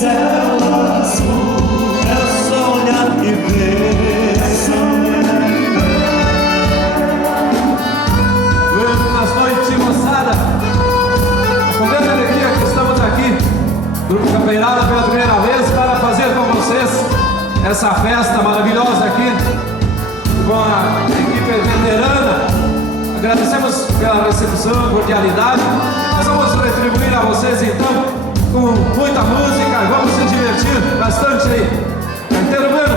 céu azul, é sonhar e ver, Buenas noites, moçada. Com grande alegria que estamos aqui, Grupo Campeirada, pela primeira vez, para fazer com vocês essa festa maravilhosa aqui, com a equipe veterana. Agradecemos pela recepção, cordialidade. Nós vamos retribuir a vocês então com muita música e vamos se divertir bastante aí. Gaiteiro Bueno,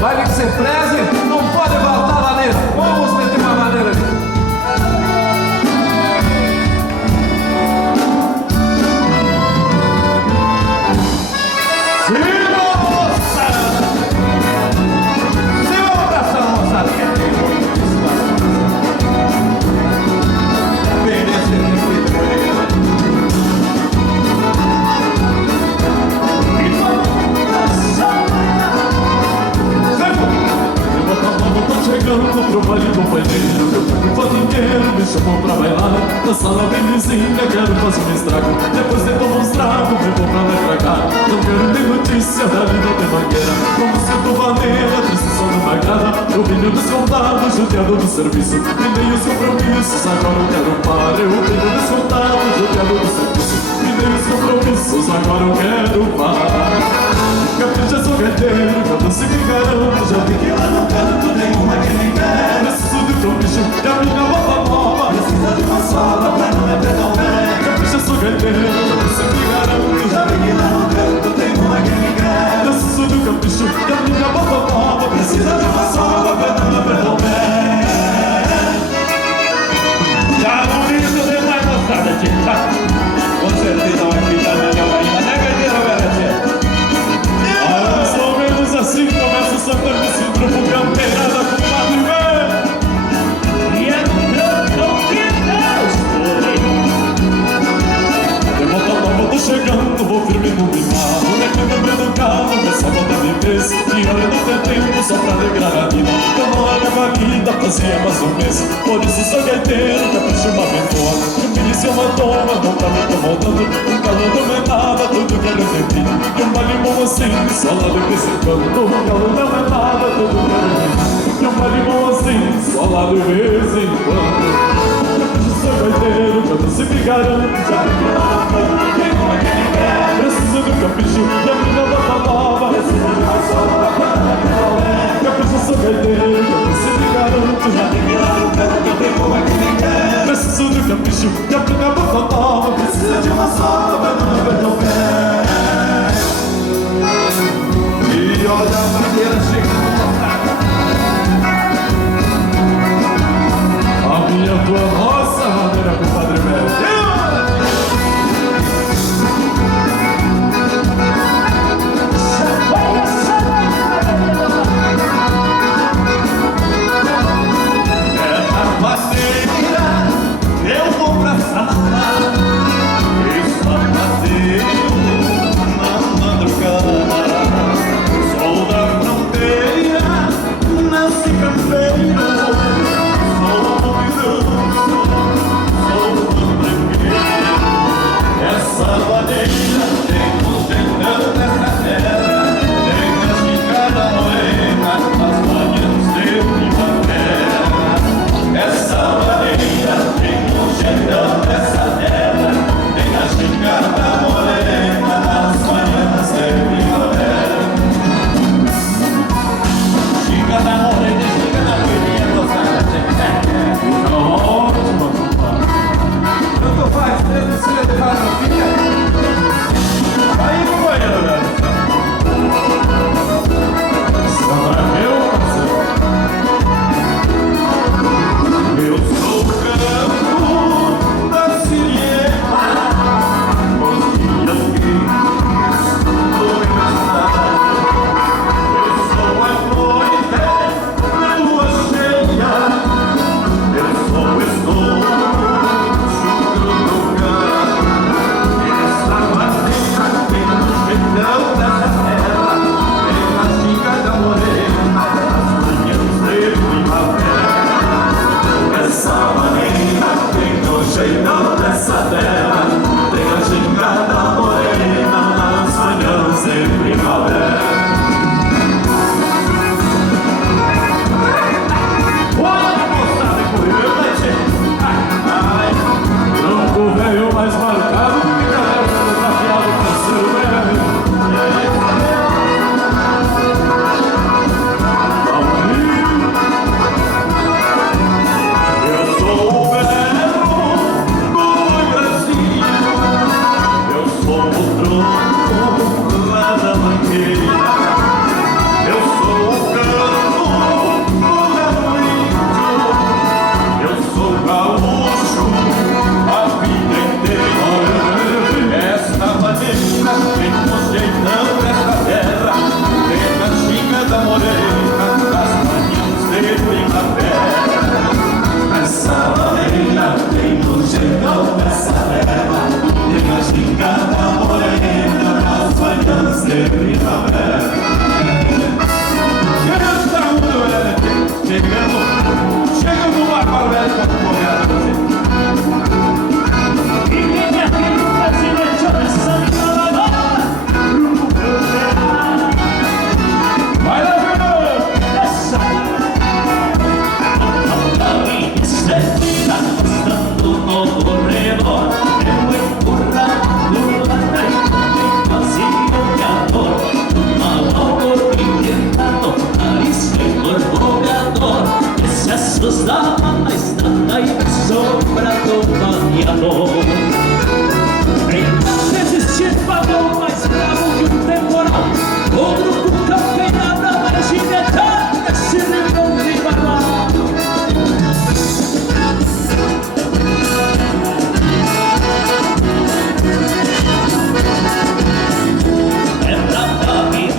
baile que se preze, não pode faltar maneira. Vamos meter uma maneira aqui. Chegando pro baile companheiro, meu grupo inteiro me chamou pra bailar. Na sala bem vizinha, quero fazer um estrago. Depois de tomar uns tragos, me vou pra lá e pra cá. Não quero nem notícia da vida de mangueira. Como sinto vaneira, triste só numa grada. Eu venho descontado, judiado do serviço. Vendei os compromissos, agora eu quero parar. Eu venho descontado, judiado do serviço. Vendei os compromissos, agora eu quero parar. Capricha, sou gaiteiro, canto se me garanto. Já vi que lá no canto tem uma que me quer. Preciso de teu bicho e a minha roupa nova. Precisa de uma sola pra não me perder bem. Capricha, sou gaiteiro, canto se me garanto. Já vi que lá no canto tem uma que me quer. Preciso de um capricho e a minha roupa nova. Precisa de uma sola pra não me perder bem. já não isso demais, moçada, tia. Com certeza vai ficar melhor ainda, né, gaiteira, velha tia? Mais ou menos assim começa o samba desse grupo Campeirada com o Padre Velho. E é no canto que Deus Eu tô chegando, vou firme no mimado. Lembrando do carro, nessa volta de vez. E olha, não tem tempo só pra alegrar a vida. Eu não levo a vida, fazia mais um mês. Por isso sou gaiteiro, capricho uma ventoa. Que milícia uma toma, não tá me incomodando. Um calor não é nada, tudo quero repetir. E um baile bom assim, só lá de vez em quando. Um calor não é nada, tudo quero repetir. E um baile bom assim, só lá de vez em quando. Sou gaiteiro, canto se me garanto. Já que lá no canto tem uma que me quer. Preciso de um capricho e a minha bota nova. Preciso de uma sola pra não me capricho, sou gaiteiro, canto se me garanto. já vi que lá no canto tem uma que me quer. Preciso de um capricho e a minha bota nova. Precisa de uma sola pra não me perder o pé.